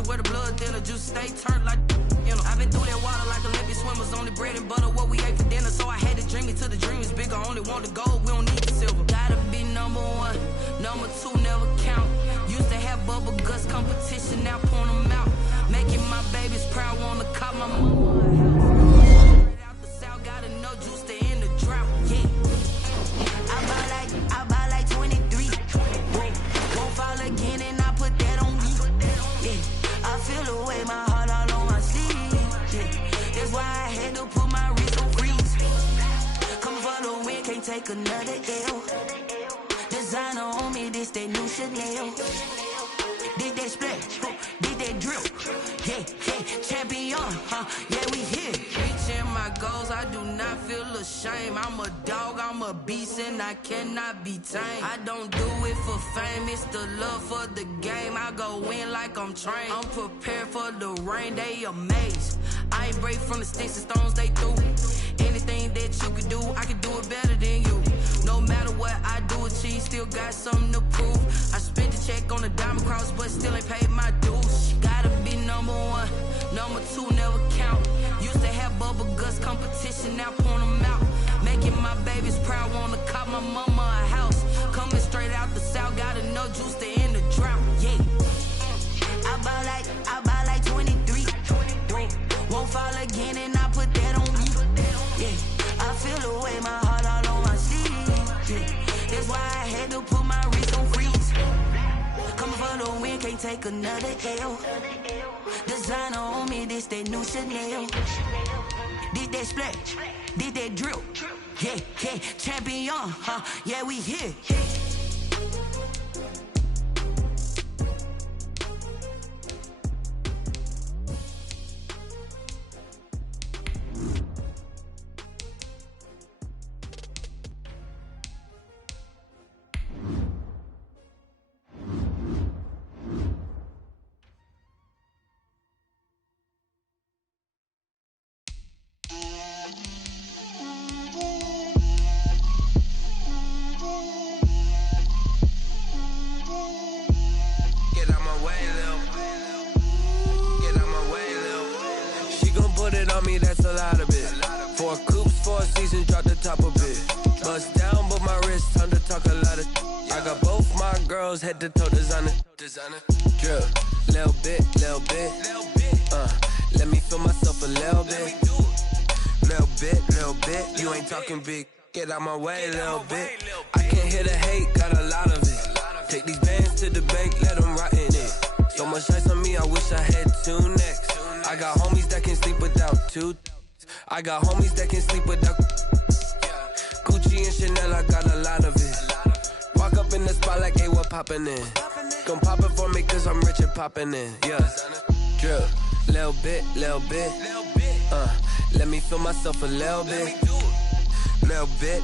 to where the blood thinner, juice stay turned like, you know. I've been through that water like Olympic swimmers, only bread and butter, what we ate for dinner. So I had to dream it till the dream is bigger, only want the gold, we don't need the silver. Gotta be number one, number two never count. Used to have bubble guts competition, now point them out. Making my babies proud, wanna cop my mama a house. Straight out the south, got enough juice to end the drought, yeah. I buy like 23. Won't fall again and I put that on me. Yeah, I feel the way, my heart all on my sleeve. Yeah, that's why I had to put my wrist on freeze. Coming for the win, can't take another L. Designer on me, this that new Chanel. Did that splash, did that drill. Yeah, champion, yeah, we here. Reaching my goals, I do not feel ashamed. I'm a dog, I'm a beast, and I cannot be tamed. I don't do it for fame, it's the love for the game. I go in like I'm trained. I'm prepared for the rain, they amazed. I ain't break from the sticks and stones they threw. Anything that you could do, I can do it better than you. No matter what I do, achieve, still got something to prove. I spent the check on the diamond cross, but still ain't paid my dues. Gotta be number one, number two never count. Used to have bubble guts competition, now point them out. Making my babies proud, wanna cop my mama a house. Coming straight out the south, got enough juice to end the drought, yeah. I buy like 23. Won't fall again and I put that on me. Yeah, I feel the way, my heart all on my sleeve. Yeah, that's why I had to put my wrist on freeze. Coming for the win, can't take another L. Designer on me, this that new Chanel. Did that splash, did that drill. Yeah, champion, yeah, we here. That's a lot of it. 4 coops, 4 seasons, drop the top of it. Bust down, but my wrist, time to talk a lot of. I got both my girls head to toe designer. Drill, little bit. Let me feel myself a little bit. Little bit. You ain't talking big. Get out my way, little bit. I can't hear the hate, got a lot of it. Take these bands to the bank, let them rot in it. So much ice on me, I wish I had 2 necks. I got homies that can sleep without 2. I got homies that can sleep without Gucci and Chanel, I got a lot of it. Walk up in the spot like, hey, what poppin' in? Gon' pop it for me cause I'm rich and poppin' in, yeah. Drill, little bit. Let me feel myself a little bit. Little bit.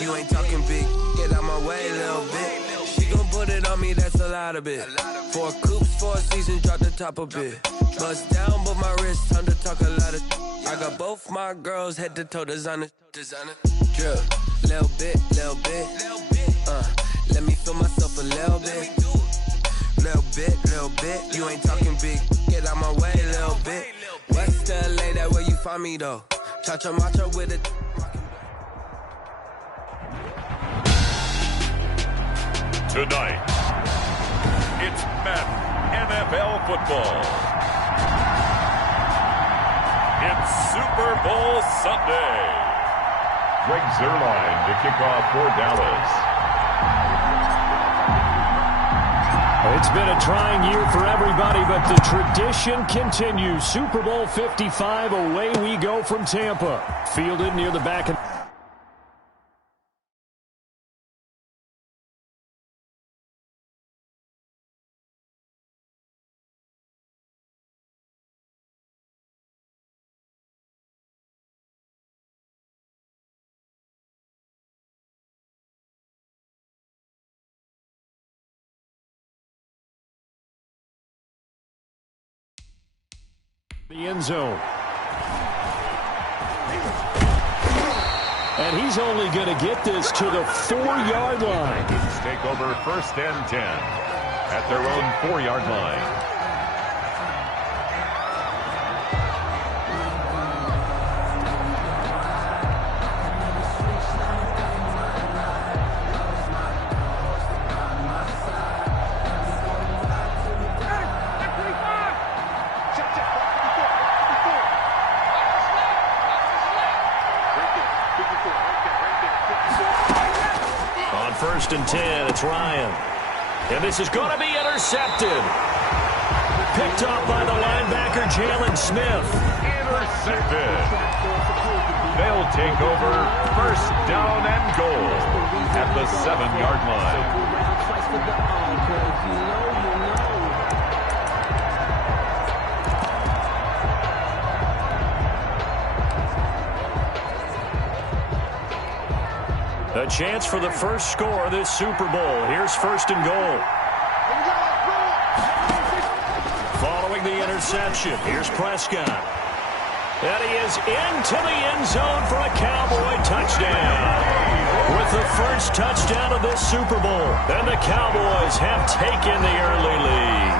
You ain't talking big, get out my way, little bit. She gon' put it on me, that's a lot of it. 4 coops, 4 seasons, drop the top of it. Bust down, but my wrist, time to talk a lot of. I got both my girls head to toe designer. Drill, little bit. Let me feel myself a little bit. Little bit. You ain't talking big, get out my way, little bit. West LA, that where you find me though. Cha-cha matcha with it. Tonight, it's Madden NFL football. It's Super Bowl Sunday. Greg Zuerlein to kick off for Dallas. It's been a trying year for everybody, but the tradition continues. Super Bowl 55, away we go from Tampa. Fielded near the back of... the end zone. And he's only going to get this to the 4-yard line. Take over 1st and 10 at their own 4-yard line. first and 10. It's Ryan. And this is going to be intercepted. Picked off by the linebacker, Jalen Smith. Intercepted. They'll take over first down and goal at the 7-yard line. A chance for the first score of this Super Bowl. Here's first and goal. Following the interception, here's Prescott. And he is into the end zone for a Cowboy touchdown. With the first touchdown of this Super Bowl, and the Cowboys have taken the early lead.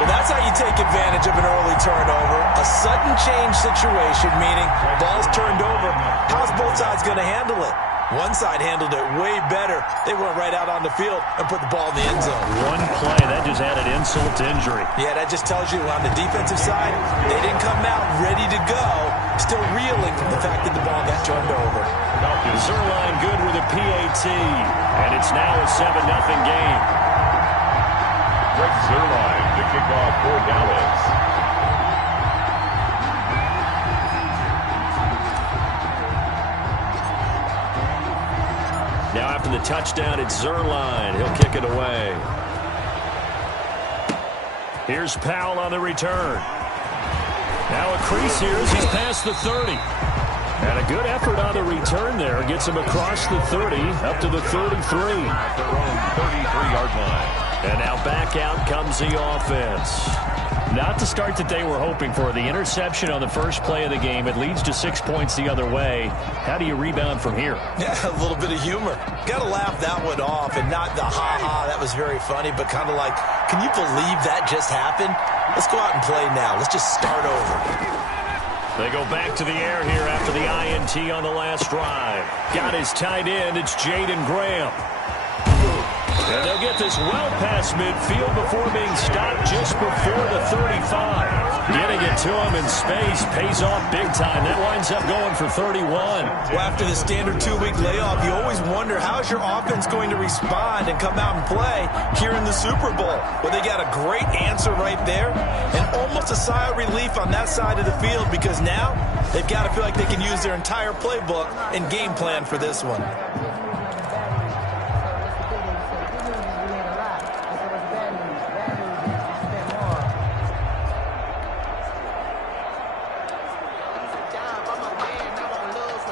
Well, that's how you take advantage of an early turnover. A sudden change situation, meaning ball's turned over. How's both sides going to handle it? One side handled it way better. They went right out on the field and put the ball in the end zone. One play, that just added insult to injury. Yeah, that just tells you on the defensive side, they didn't come out ready to go, still reeling from the fact that the ball got turned over. Zerline good with a PAT, and it's now a 7-0 game. Greg Zerline to kick off for Dallas. Now after the touchdown, it's Zerline. He'll kick it away. Here's Powell on the return. Now a crease here as he's past the 30. And a good effort on the return there. Gets him across the 30, up to the 33. At their own 33-yard line. And now back out comes the offense. Not the start that they were hoping for. The interception on the first play of the game. It leads to 6 points the other way. How do you rebound from here? Yeah, a little bit of humor. Got to laugh that one off, and not the ha-ha, that was very funny, but kind of like, can you believe that just happened? Let's go out and play now. Let's just start over. They go back to the air here after the INT on the last drive. Got his tight end. It's Jaden Graham. And they'll get this well past midfield before being stopped just before the 35. Getting it to him in space pays off big time. That winds up going for 31. Well, after the standard 2-week layoff, you always wonder how's your offense going to respond and come out and play here in the Super Bowl. Well, they got a great answer right there and almost a sigh of relief on that side of the field because now they've got to feel like they can use their entire playbook and game plan for this one.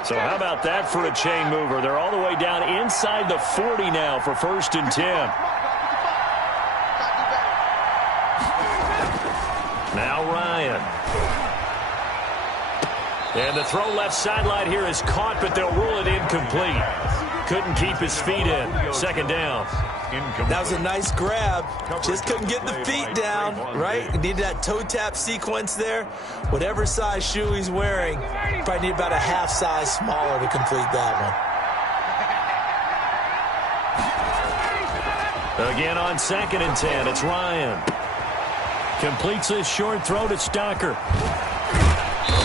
So how about that for a chain mover? They're all the way down inside the 40 now for first and 10. Now Ryan. And the throw left sideline here is caught, but they'll rule it incomplete. Couldn't keep his feet in. Second down. That was a nice grab. Just couldn't get the feet down, right? Needed that toe tap sequence there. Whatever size shoe he's wearing, probably need about a half size smaller to complete that one. Again on second and 10, it's Ryan. Completes this short throw to Stocker.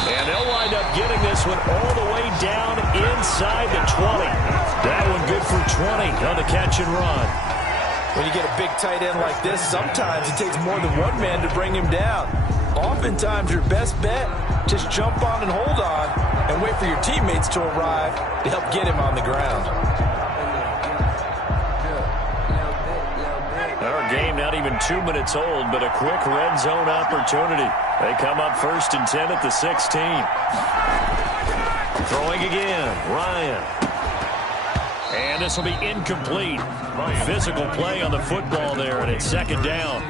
And they'll wind up getting this one all the way down inside the 20. That one good for 20 on the catch and run. When you get a big tight end like this, sometimes it takes more than one man to bring him down. Oftentimes, your best bet, just jump on and hold on and wait for your teammates to arrive to help get him on the ground. Our game not even 2 minutes old, but a quick red zone opportunity. They come up first and 10 at the 16. Throwing again, Ryan. And this will be incomplete. Physical play on the football there, and it's second down.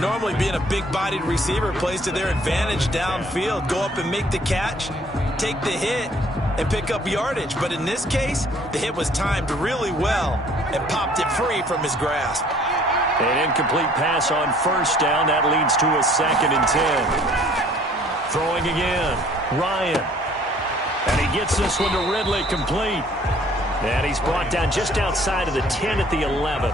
Normally being a big-bodied receiver plays to their advantage downfield. Go up and make the catch, take the hit, and pick up yardage. But in this case, the hit was timed really well and popped it free from his grasp. An incomplete pass on first down. That leads to a second and 10. Throwing again, Ryan. And he gets this one to Ridley complete. And he's brought down just outside of the 10 at the 11.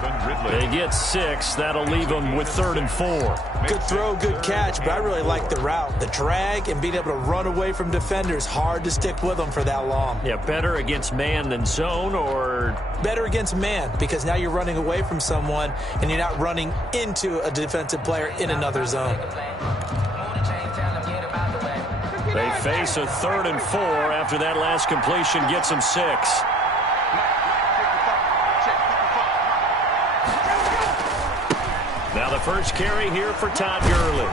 They get 6. That'll leave them with 3rd and 4. Good throw, good catch, but I really like the route. The drag and being able to run away from defenders, hard to stick with them for that long. Yeah, better against man than zone, or? Better against man, because now you're running away from someone and you're not running into a defensive player in another zone. They face a 3rd and 4 after that last completion gets them 6. Now the first carry here for Todd Gurley.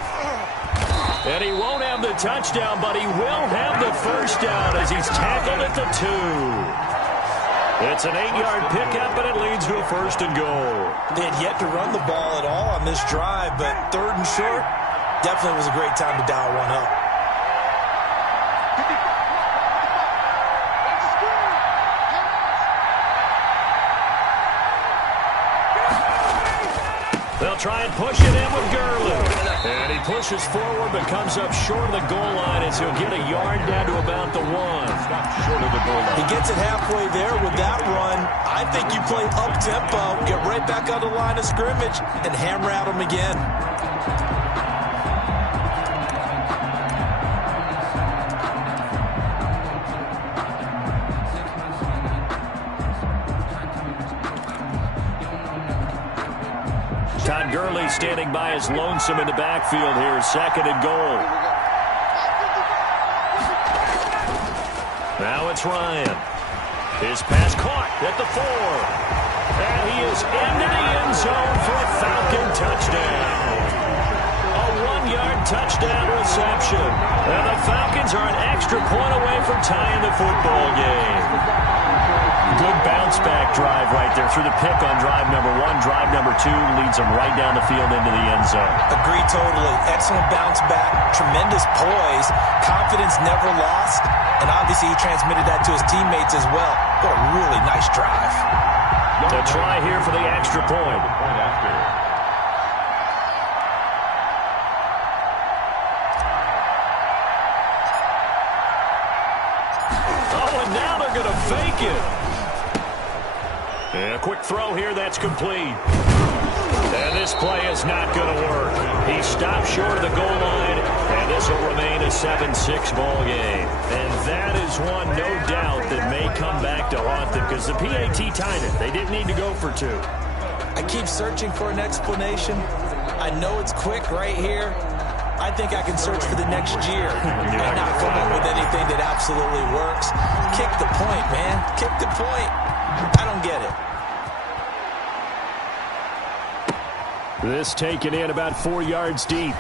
And he won't have the touchdown, but he will have the first down as he's tackled at the 2. It's an 8-yard pickup, and it leads to a 1st and goal. They had yet to run the ball at all on this drive, but 3rd and short definitely was a great time to dial one up. They'll try and push it in with Gurley. And he pushes forward but comes up short of the goal line as he'll get a yard down to about the 1. Short of the goal line. He gets it halfway there with that run. I think you play up-tempo, get right back on the line of scrimmage, and hammer at him again. Todd Gurley standing by as lonesome in the backfield here, 2nd and goal. Now it's Ryan. His pass caught at the 4. And he is into the end zone for a Falcon touchdown. A 1-yard touchdown reception. And the Falcons are an extra point away from tying the football game. Good bounce-back drive right there through the pick on drive number 1. Drive number 2 leads them right down the field into the end zone. Agree totally. Excellent bounce-back, tremendous poise, confidence never lost, and obviously he transmitted that to his teammates as well. What a really nice drive. A try here for the extra point. Oh, and now they're going to fake it. And a quick throw here, that's complete. And this play is not going to work. He stopped short of the goal line, and this will remain a 7-6 ball game. And that is one, no doubt, that may come back to haunt them because the PAT tied it. They didn't need to go for 2. I keep searching for an explanation. I know it's quick right here. I think I can search for the next year and not come up with anything that absolutely works. Kick the point, man. Kick the point. I don't get it. This taken in about 4 yards deep.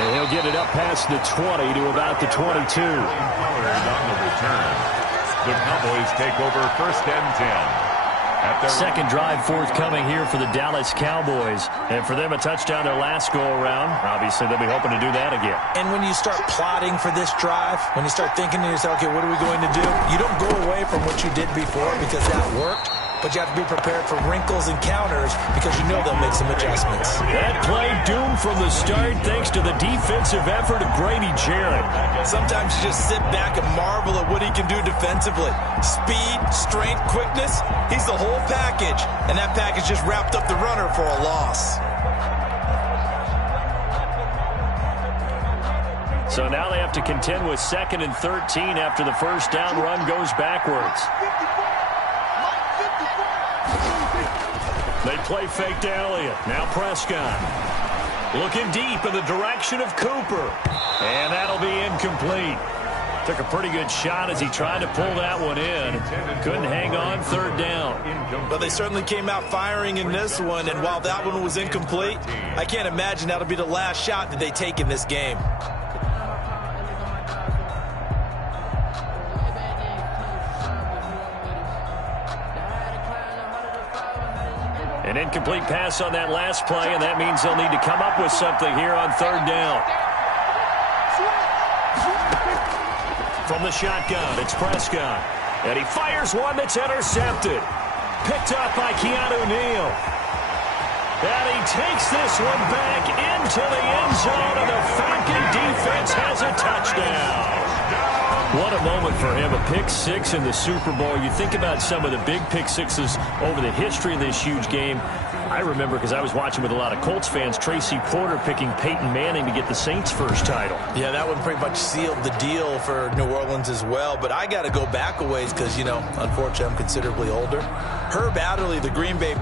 And he'll get it up past the 20 to about the 22. On the return, the Cowboys take over 1st and 10. Second drive forthcoming here for the Dallas Cowboys. And for them, a touchdown their last go-around. Obviously, they'll be hoping to do that again. And when you start plotting for this drive, when you start thinking to yourself, okay, what are we going to do? You don't go away from what you did before because that worked. But you have to be prepared for wrinkles and counters because you know they'll make some adjustments. That play doomed from the start thanks to the defensive effort of Grady Jarrett. Sometimes you just sit back and marvel at what he can do defensively. Speed, strength, quickness, he's the whole package. And that package just wrapped up the runner for a loss. So now they have to contend with 2nd and 13 after the first down run goes backwards. They play fake to Elliott. Now Prescott. Looking deep in the direction of Cooper. And that'll be incomplete. Took a pretty good shot as he tried to pull that one in. Couldn't hang on, 3rd down. But they certainly came out firing in this one. And while that one was incomplete, I can't imagine that'll be the last shot that they take in this game. An incomplete pass on that last play, and that means they'll need to come up with something here on 3rd down. From the shotgun, it's Prescott. And he fires one that's intercepted. Picked up by Keanu Neal. And he takes this one back into the end zone, and the Falcon defense has a touchdown. What a moment for him, a pick six in the Super Bowl. You think about some of the big pick sixes over the history of this huge game. I remember, because I was watching with a lot of Colts fans, Tracy Porter picking Peyton Manning to get the Saints' first title. Yeah, that one pretty much sealed the deal for New Orleans as well. But I got to go back a ways because, you know, unfortunately I'm considerably older. Herb Adderley, the Green Bay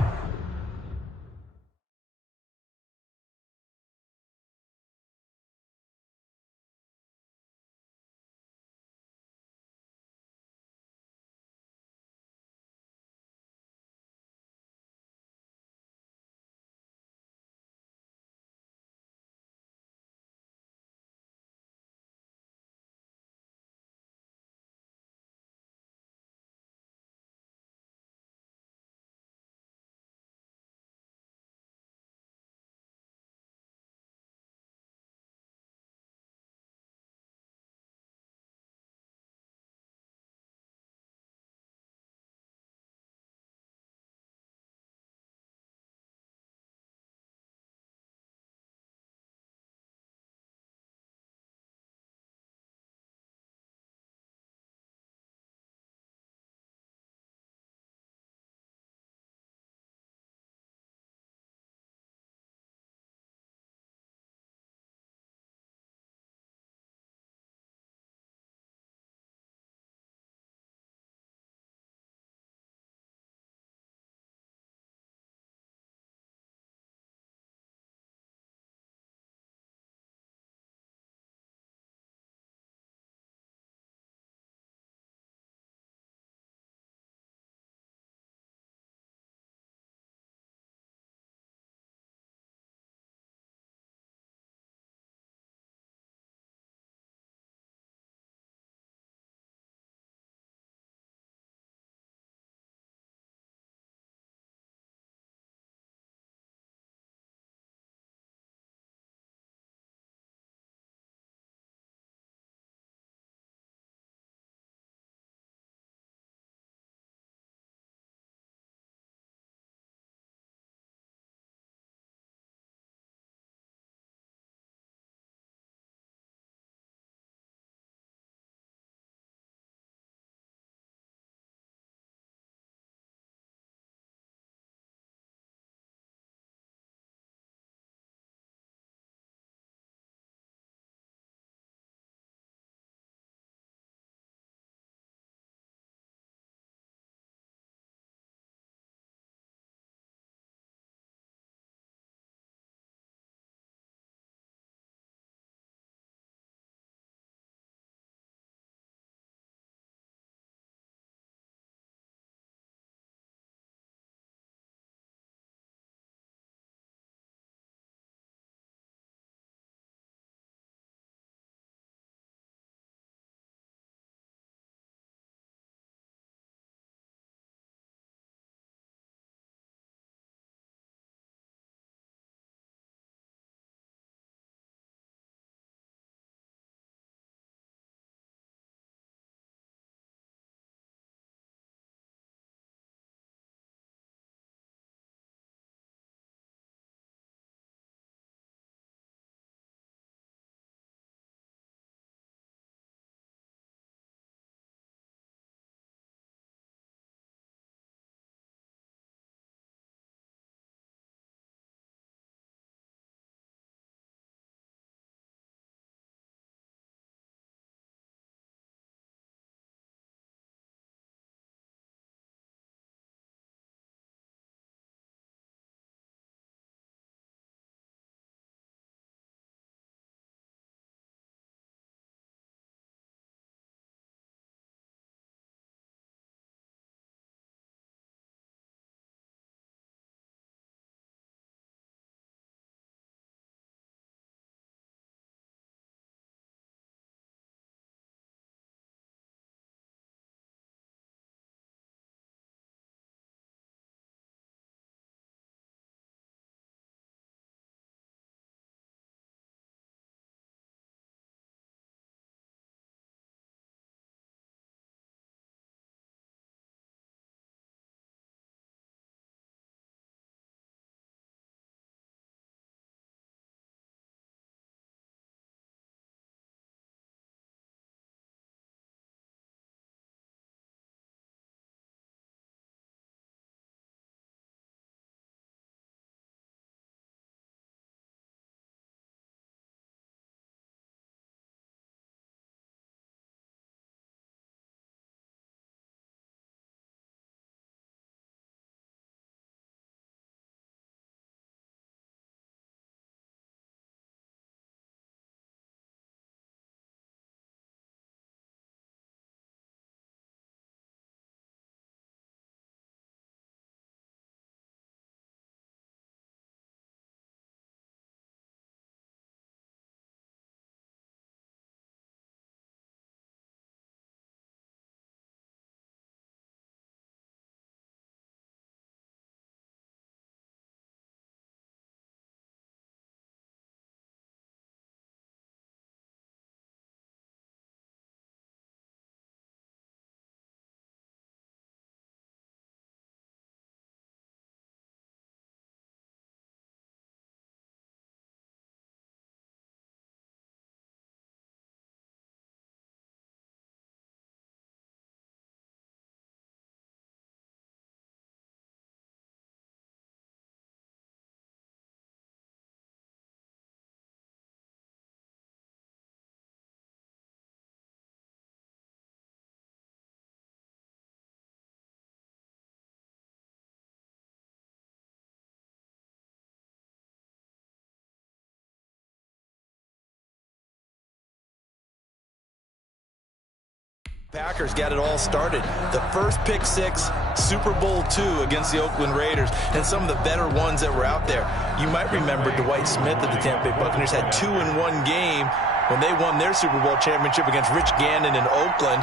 Packers got it all started. The first pick six, Super Bowl II against the Oakland Raiders, and some of the better ones that were out there. You might remember Dwight Smith of the Tampa Bay Buccaneers had 2 in one game when they won their Super Bowl championship against Rich Gannon in Oakland.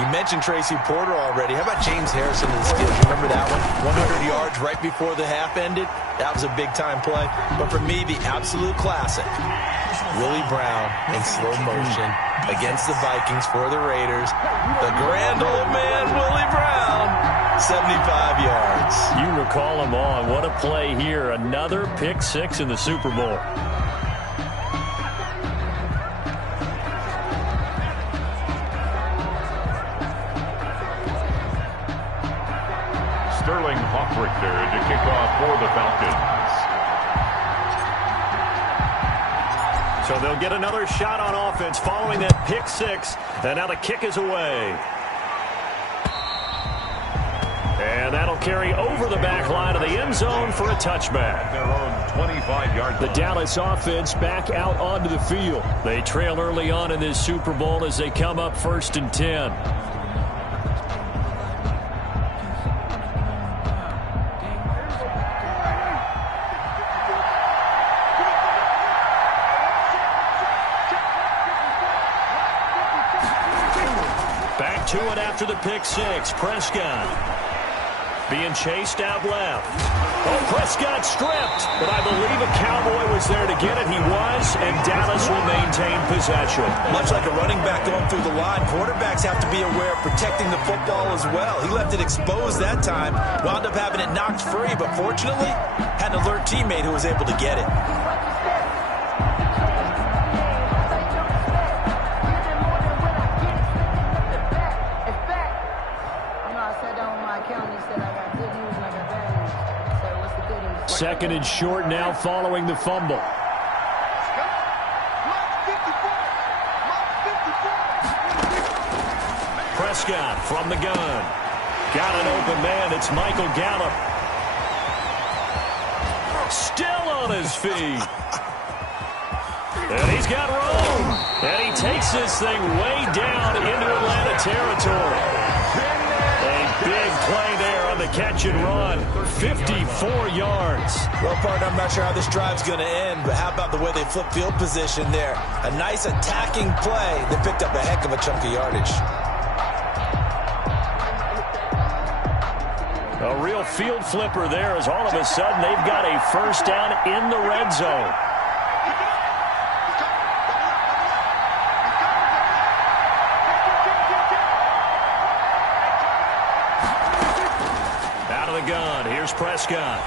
You mentioned Tracy Porter already. How about James Harrison of the Steelers? You remember that one? 100 yards right before the half ended. That was a big-time play. But for me, the absolute classic, Willie Brown in slow motion against the Vikings for the Raiders. The grand old man, Willie Brown, 75 yards. You recall them all. What a play here. Another pick six in the Super Bowl. Sterling Hoffrichter to kick off for the Falcons. So they'll get another shot on offense following that pick six. And now the kick is away. And that'll carry over the back line of the end zone for a touchback. Their own 25-yard The Dallas offense back out onto the field. They trail early on in this Super Bowl as they come up 1st and 10. Back to it after the pick six. Prescott being chased out left. Oh, Prescott stripped, but I believe a Cowboy was there to get it. He was, and Dallas will maintain possession. Much like a running back going through the line, quarterbacks have to be aware of protecting the football as well. He left it exposed that time, wound up having it knocked free, but fortunately, had an alert teammate who was able to get it. Second and short now following the fumble. Prescott from the gun. Got an open man. It's Michael Gallup. Still on his feet. And he's got room. And he takes this thing way down into Atlanta territory. A big play there on the catch and run. 54 yards. Well, partner, I'm not sure how this drive's going to end, but how about the way they flip field position there? A nice attacking play that picked up a heck of a chunk of yardage. A real field flipper there as all of a sudden they've got a first down in the red zone. Gun. Here's Prescott.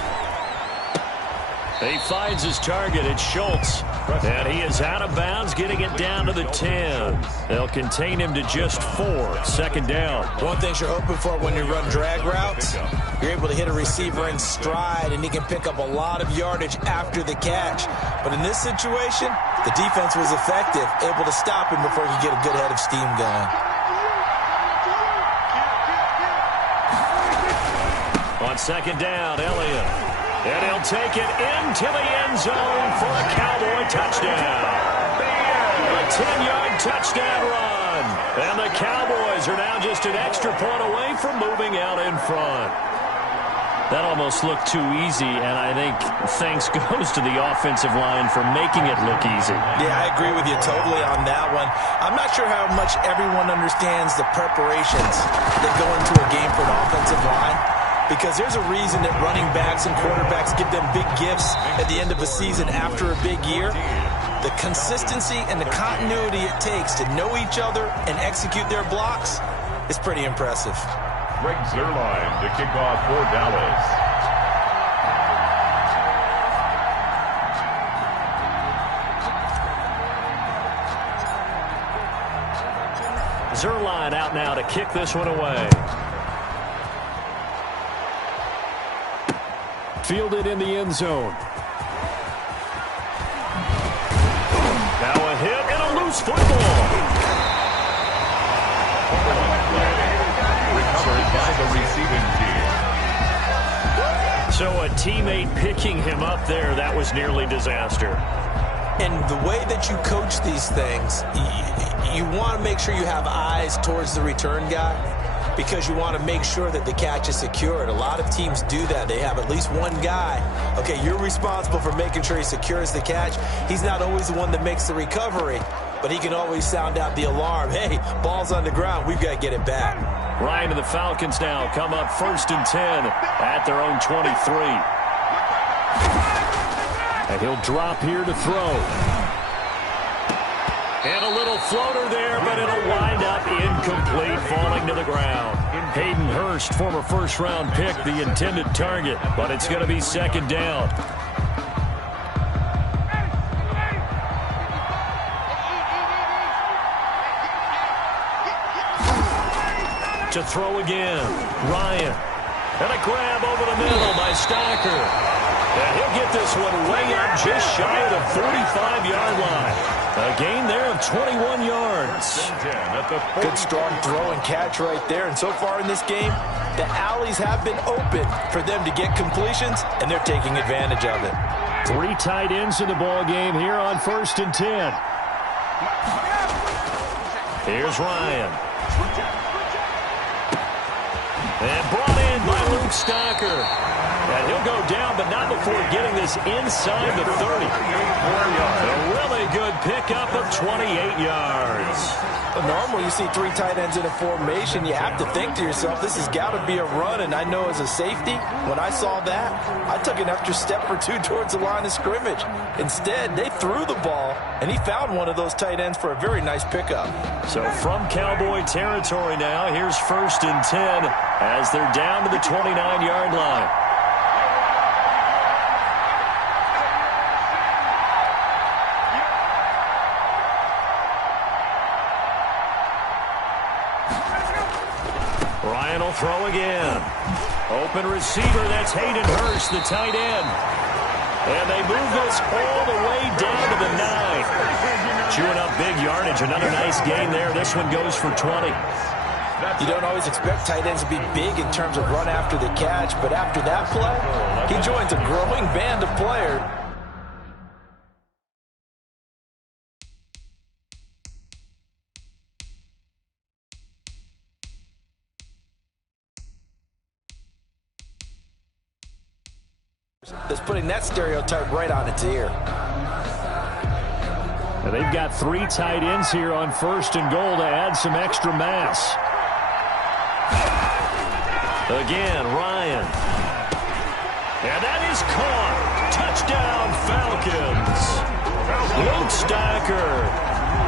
He finds his target. It's Schultz. And he is out of bounds, getting it down to the 10. They'll contain him to just 4. Second down. One thing you're hoping for when you run drag routes, you're able to hit a receiver in stride, and he can pick up a lot of yardage after the catch. But in this situation, the defense was effective, able to stop him before he could get a good head of steam going. On second down, Elliott. And he'll take it into the end zone for a Cowboy touchdown. A 10-yard touchdown run. And the Cowboys are now just an extra point away from moving out in front. That almost looked too easy, and I think thanks goes to the offensive line for making it look easy. Yeah, I agree with you totally on that one. I'm not sure how much everyone understands the preparations that go into a game for an offensive line, because there's a reason that running backs and quarterbacks give them big gifts at the end of a season after a big year. The consistency and the continuity it takes to know each other and execute their blocks is pretty impressive. Greg Zuerlein to kick off for Dallas. Zuerlein out now to kick this one away. Fielded in the end zone. Now a hit and a loose football. Recovered by the receiving team. So a teammate picking him up there, that was nearly disaster. And the way that you coach these things, you want to make sure you have eyes towards the return guy because you want to make sure that the catch is secured. A lot of teams do that. They have at least one guy. Okay, you're responsible for making sure he secures the catch. He's not always the one that makes the recovery, but he can always sound out the alarm. Hey, ball's on the ground. We've got to get it back. Ryan and the Falcons now come up 1st and 10 at their own 23. And he'll drop here to throw. And a little floater there, but it'll wind up incomplete, falling to the ground. Hayden Hurst, former first-round pick, the intended target, but it's going to be 2nd down. To throw again, Ryan. And a grab over the middle by Stacker. And he'll get this one way up just shy of the 45-yard line. A gain there of 21 yards. Good strong throw and catch right there. And so far in this game, the alleys have been open for them to get completions, and they're taking advantage of it. 3 tight ends in the ball game here on 1st and 10. Here's Ryan. And brought in by Luke Stacker. And he'll go down, but not before getting this inside the 30. A really good pickup of 28 yards. Normally, you see 3 tight ends in a formation, you have to think to yourself, this has got to be a run. And I know as a safety, when I saw that, I took an extra step or 2 towards the line of scrimmage. Instead, they threw the ball, and he found one of those tight ends for a very nice pickup. So from Cowboy territory now, here's 1st and 10 as they're down to the 29-yard line. Ryan will throw again. Open receiver, that's Hayden Hurst, the tight end. And they move this all the way down to the 9. Chewing up big yardage. Another nice gain there. This one goes for 20. You don't always expect tight ends to be big in terms of run after the catch, but after that play, he joins a growing band of players. That's putting that stereotype right on its ear. Now they've got 3 tight ends here on 1st and goal to add some extra mass. Again, Ryan. And that is caught. Touchdown, Falcons. Luke Stacker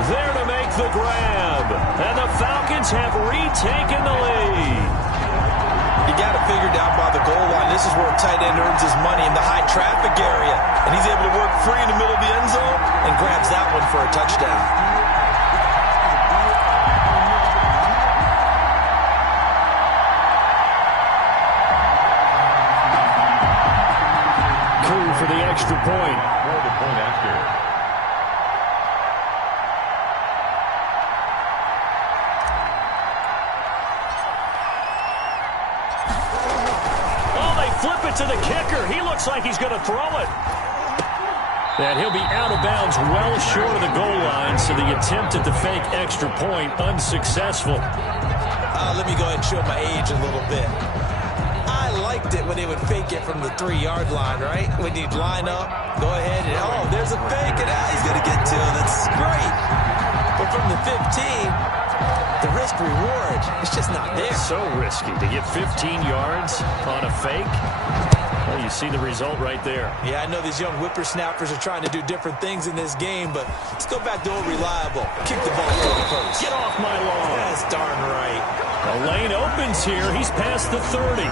there to make the grab. And the Falcons have retaken the lead. You got to figure down by the goal line, this is where a tight end earns his money, in the high traffic area. And he's able to work free in the middle of the end zone and grabs that one for a touchdown. Coup for the extra point. For the point after. Flip it to the kicker. He looks like he's going to throw it. And he'll be out of bounds well short of the goal line, so the attempt at the fake extra point unsuccessful. Let me go ahead and show my age a little bit. I liked it when they would fake it from the 3-yard line, right? When you'd line up, go ahead, and oh, there's a fake, and he's going to get 2. That's great. But from the 15... the risk-reward, it's just not there. It's so risky to get 15 yards on a fake. Well, you see the result right there. Yeah, I know these young whippersnappers are trying to do different things in this game, but let's go back to old reliable. Kick the ball to the post. Get off my lawn. That's darn right. The lane opens here. He's past the 30.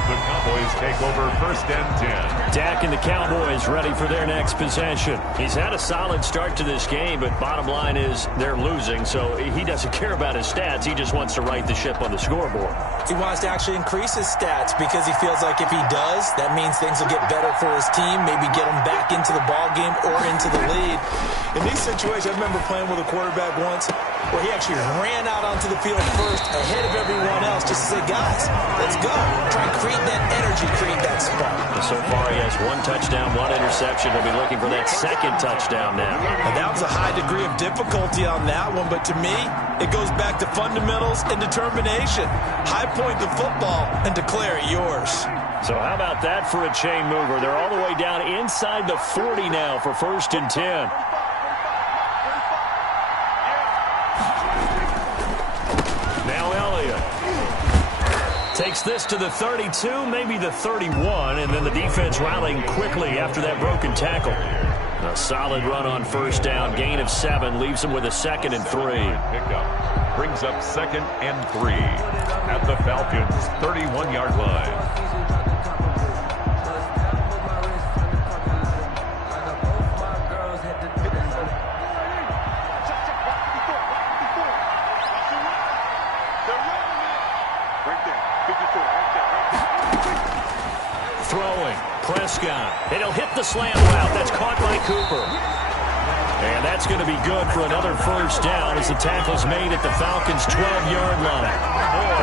The Cowboys take over 1st and 10. Dak and the Cowboys ready for their next possession. He's had a solid start to this game, but bottom line is they're losing, so he doesn't care about his stats. He just wants to right the ship on the scoreboard. He wants to actually increase his stats because he feels like if he does, that means things will get better for his team, maybe get him back into the ball game or into the lead. In these situations, I remember playing with a quarterback once where he actually ran out onto the field first ahead of everyone else just to say, guys, let's go. Try and create that energy, create that that spot. So far, he has 1 touchdown, 1 interception. He'll be looking for that second touchdown now. And that was a high degree of difficulty on that one, but to me, it goes back to fundamentals and determination. High point the football and declare it yours. So how about that for a chain mover? They're all the way down inside the 40 now for 1st and 10. Now Elliott takes this to the 32, maybe the 31, and then the defense rallying quickly after that broken tackle. A solid run on 1st down, gain of 7, leaves him with a 2nd and 3. Pickup brings up 2nd and 3 at the Falcons' 31-yard line. Throwing, Prescott, and he'll hit the slant route. That's caught by Cooper. And that's going to be good for another 1st down as the tackle's made at the Falcons' 12-yard line.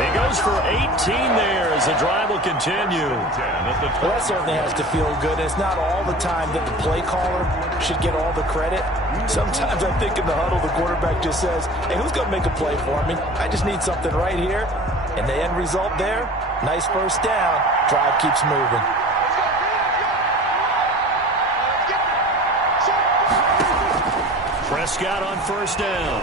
He goes for 18 there as the drive will continue. Well, that certainly has to feel good. It's not all the time that the play caller should get all the credit. Sometimes I think in the huddle, the quarterback just says, hey, who's going to make a play for me? I just need something right here. And the end result there, nice 1st down. Drive keeps moving. Prescott on 1st down.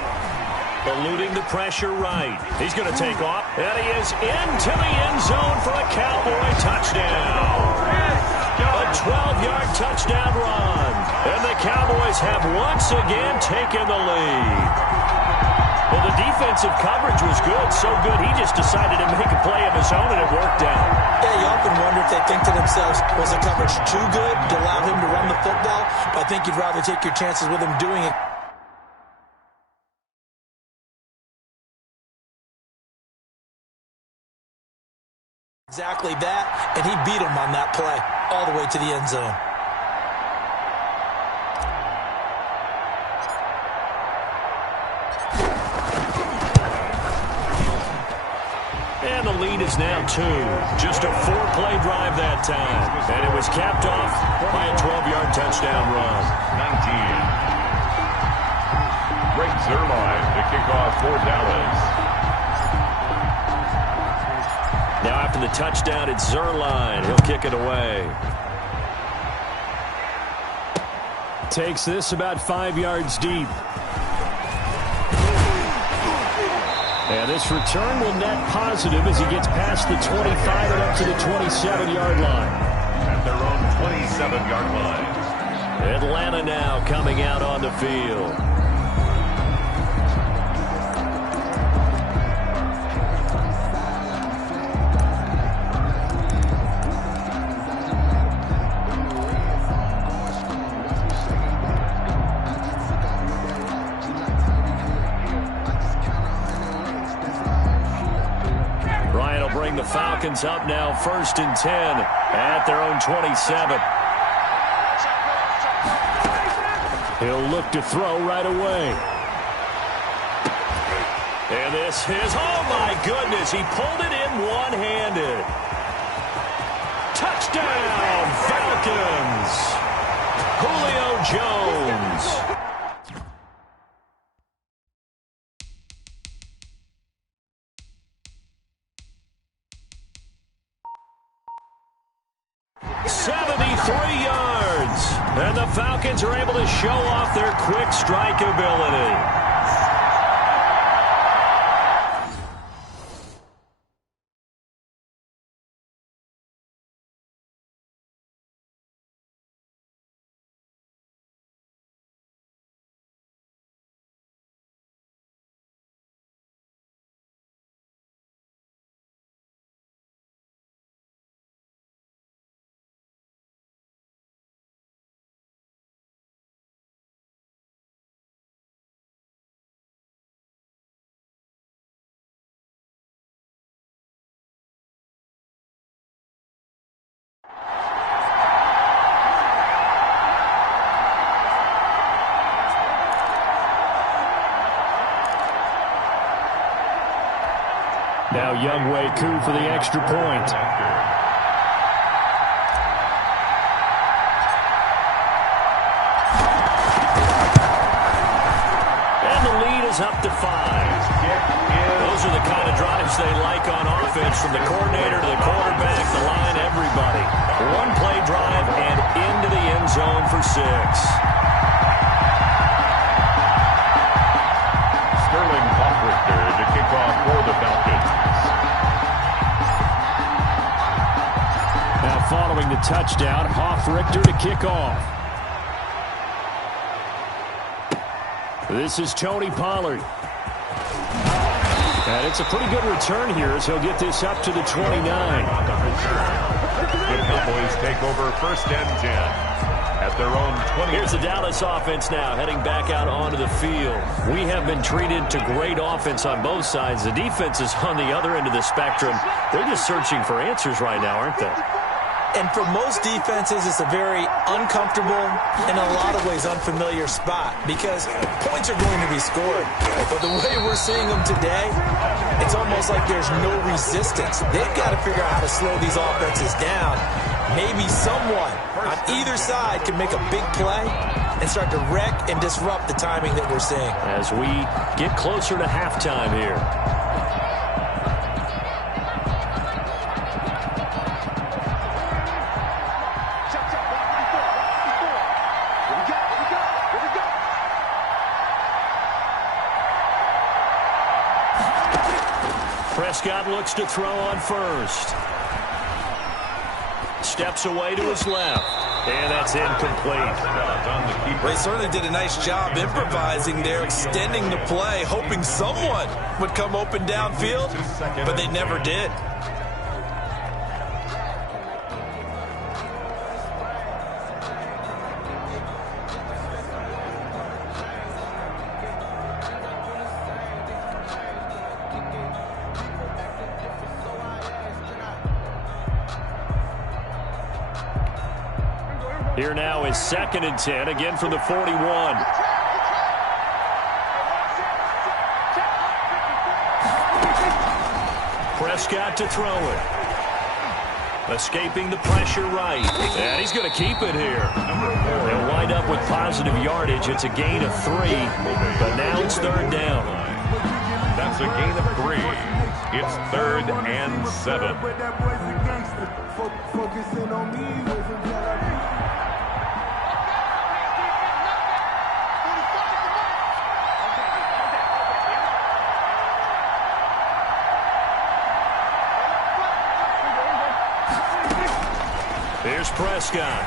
Eluding the pressure right. He's going to take off. And he is into the end zone for a Cowboy touchdown. A 12-yard touchdown run. And the Cowboys have once again taken the lead. Well, the defensive coverage was good, so good he just decided to make a play of his own, and it worked out. Yeah, you often wonder if they think to themselves, was the coverage too good to allow him to run the football? I think you'd rather take your chances with him doing it. Exactly that, and he beat him on that play all the way to the end zone. And the lead is now 2. Just a 4-play drive that time. And it was capped off by a 12-yard touchdown run. 19. Greg Zuerlein to kick off for Dallas. Now after the touchdown, it's Zuerlein. He'll kick it away. Takes this about 5 yards deep. And this return will net positive as he gets past the 25 and up to the 27-yard line. At their own 27-yard line. Atlanta now coming out on the field. Bring the Falcons up now 1st and 10 at their own 27. He'll look to throw right away. And this is, oh my goodness, he pulled it in one-handed. Touchdown, Falcons! Julio Jones. And the Falcons are able to show off their quick strike ability. Now Younghoe Koo for the extra point. is up to 5. Those are the kind of drives they like on offense, from the coordinator to the quarterback, the line, everybody. One-play drive and into the end zone for 6. Sterling Hoffrichter to kick off for the Falcons. Now following the touchdown, Hoffrichter to kick off. This is Tony Pollard. And it's a pretty good return here as he'll get this up to the 29. The Cowboys take over 1st and 10 at their own 20. Here's the Dallas offense now heading back out onto the field. We have been treated to great offense on both sides. The defense is on the other end of the spectrum. They're just searching for answers right now, aren't they? And for most defenses, it's a very uncomfortable and in a lot of ways unfamiliar spot because points are going to be scored. But the way we're seeing them today, it's almost like there's no resistance. They've got to figure out how to slow these offenses down. Maybe someone on either side can make a big play and start to wreck and disrupt the timing that we're seeing. As we get closer to halftime here. Prescott looks to throw on first. Steps away to his left. And that's incomplete. They certainly did a nice job improvising there, extending the play, hoping someone would come open downfield, but they never did. Here now is 2nd and 10, again from the 41. Prescott to throw it. Escaping the pressure right. And he's going to keep it here. They'll wind up with positive yardage. It's a gain of 3, but now it's 3rd down. That's a gain of 3. It's 3rd and 7. Here's Prescott.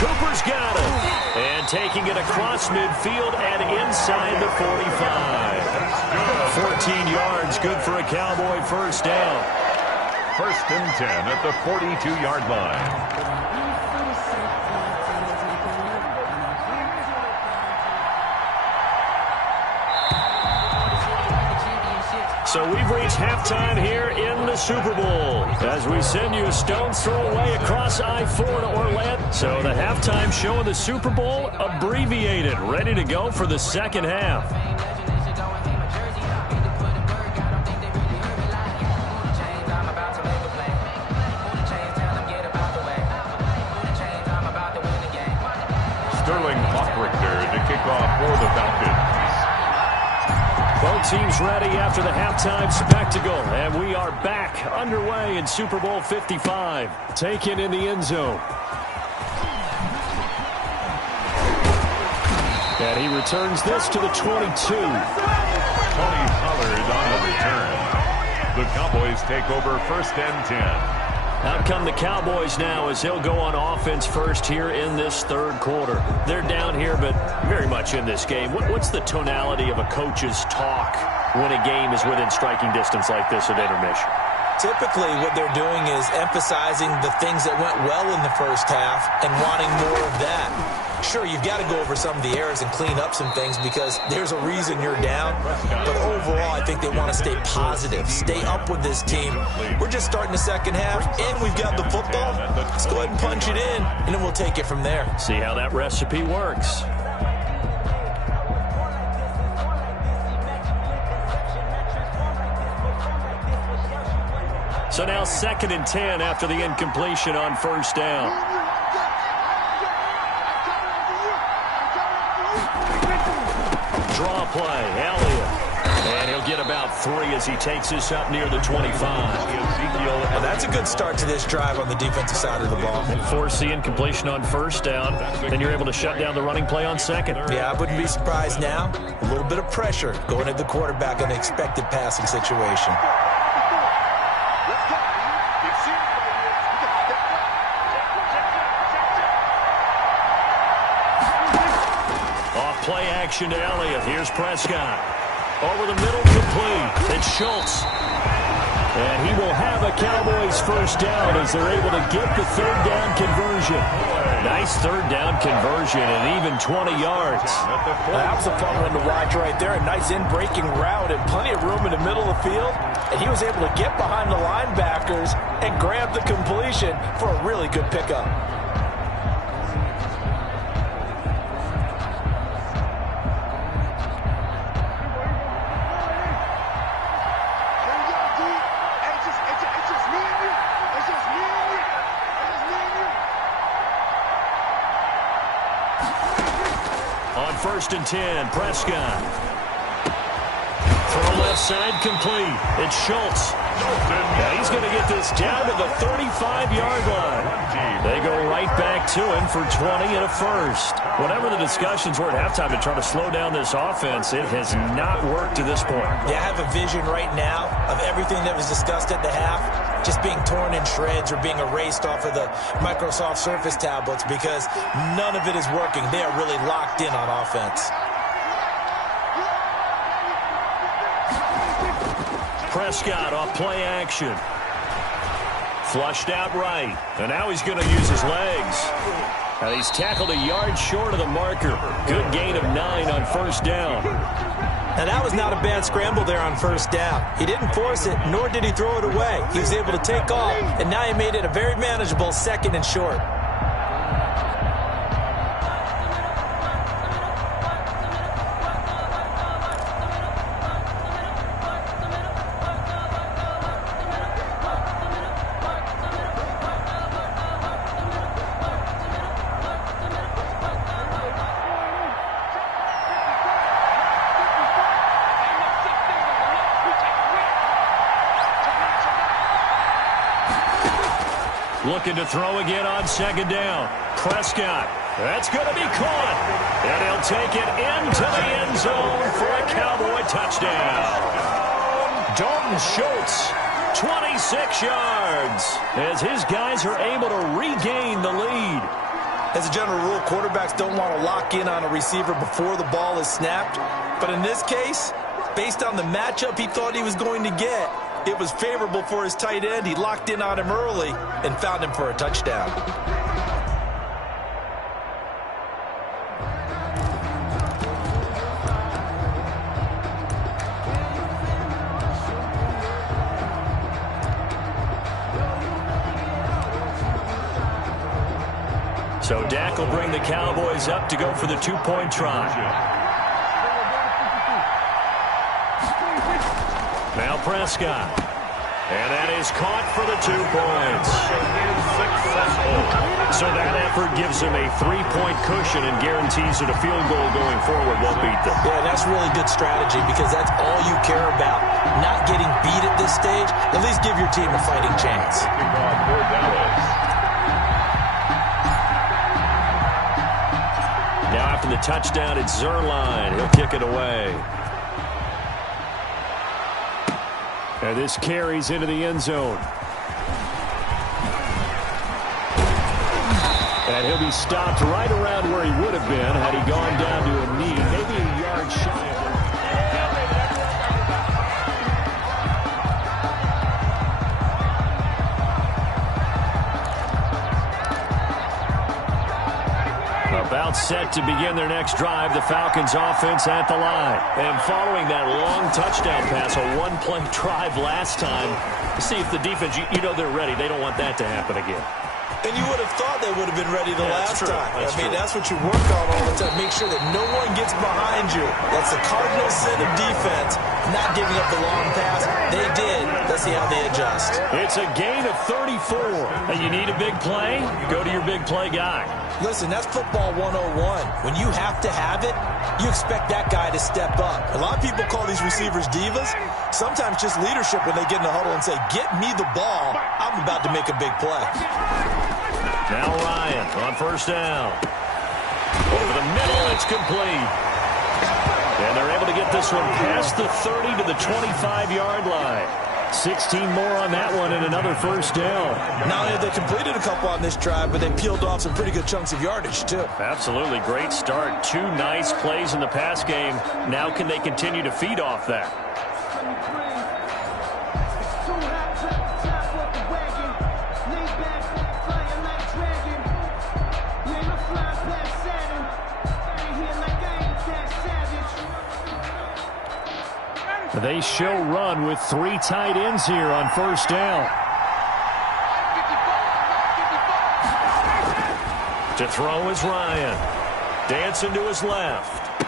Cooper's got it. And taking it across midfield and inside the 45. 14 yards, good for a Cowboy 1st down. 1st and 10 at the 42-yard line. So we've reached halftime here in the Super Bowl as we send you a stone's throw away across I-4 to Orlando. So the halftime show of the Super Bowl abbreviated, ready to go for the 2nd half. Sterling Hoffrichter to kick off for the Falcons. Both teams ready after the halftime spectacle, and we are back underway in Super Bowl 55. Taken in the end zone. And he returns this to the 22. Tony Pollard on the return. The Cowboys take over 1st and 10. Out come the Cowboys now as they'll go on offense first here in this 3rd quarter. They're down here, but very much in this game. What's the tonality of a coach's talk when a game is within striking distance like this at intermission? Typically, what they're doing is emphasizing the things that went well in the 1st half and wanting more of that. Sure, you've got to go over some of the errors and clean up some things because there's a reason you're down. But overall, I think they want to stay positive, stay up with this team. We're just starting the 2nd half, and we've got the football. Let's go ahead and punch it in, and then we'll take it from there. See how that recipe works. So now 2nd and 10 after the incompletion on 1st down. play. Elliott. And he'll get about 3 as he takes this up near the 25. Well, that's a good start to this drive on the defensive side of the ball. And force the incompletion on first down. Then you're able to shut down the running play on second. Yeah, I wouldn't be surprised now. A little bit of pressure going at the quarterback in an expected passing situation. Play action to Elliott. Here's Prescott. Over the middle, complete. It's Schultz. And he will have a Cowboys first down as they're able to get the third down conversion. Nice third down conversion and even 20 yards. That was a fun one to watch right there. A nice in-breaking route and plenty of room in the middle of the field. And he was able to get behind the linebackers and grab the completion for a really good pickup. First and 10, Prescott. Throw left side, complete. It's Schultz. Now he's going to get this down to the 35-yard line. They go right back to him for 20 and a first. Whatever the discussions were at halftime to try to slow down this offense, it has not worked to this point. Yeah, I have a vision right now of everything that was discussed at the half just being torn in shreds or being erased off of the Microsoft Surface tablets because none of it is working. They are really locked in on offense. Prescott off play action. Flushed out right. And now he's going to use his legs. Now he's tackled a yard short of the marker. Good gain of 9 on first down. Now that was not a bad scramble there on first down. He didn't force it, nor did he throw it away. He was able to take off, and now he made it a very manageable second and short. Looking to throw again on second down. Prescott. That's going to be caught. And he'll take it into the end zone for a Cowboy touchdown. Dalton Schultz, 26 yards, as his guys are able to regain the lead. As a general rule, quarterbacks don't want to lock in on a receiver before the ball is snapped. But in this case, based on the matchup he thought he was going to get, it was favorable for his tight end. He locked in on him early and found him for a touchdown. So Dak will bring the Cowboys up to go for the two-point try. Now Prescott. And that is caught for the 2 points. So that effort gives him a 3-point cushion and guarantees that a field goal going forward won't beat them. Yeah, that's really good strategy because that's all you care about. Not getting beat at this stage. At least give your team a fighting chance. Now after the touchdown, it's Zerline. He'll kick it away. And this carries into the end zone. And he'll be stopped right around where he would have been had he gone down to a knee, maybe a yard shy of it. About set to begin their next drive, the Falcons offense at the line. And following that long touchdown pass, a one-play drive last time, to see if the defense, you know they're ready. They don't want that to happen again. And you would have thought they would have been ready the last time. That's what you work on all the time. Make sure that no one gets behind you. That's the cardinal sin of defense, not giving up the long pass. They did. That's Let's see how they adjust. It's a gain of 34. And you need a big play? Go to your big play guy. Listen, that's football 101. When you have to have it, you expect that guy to step up. A lot of people call these receivers divas. Sometimes just leadership when they get in the huddle and say, get me the ball. I'm about to make a big play. Now Ryan on first down. Over the middle, it's complete. And they're able to get this one past the 30 to the 25-yard line. 16 more on that one and another first down. Not only have they completed a couple on this drive, but they peeled off some pretty good chunks of yardage, too. Absolutely. Great start. 2 nice plays in the pass game. Now can they continue to feed off that? They show run with 3 tight ends here on first down. To throw is Ryan. Dancing to his left.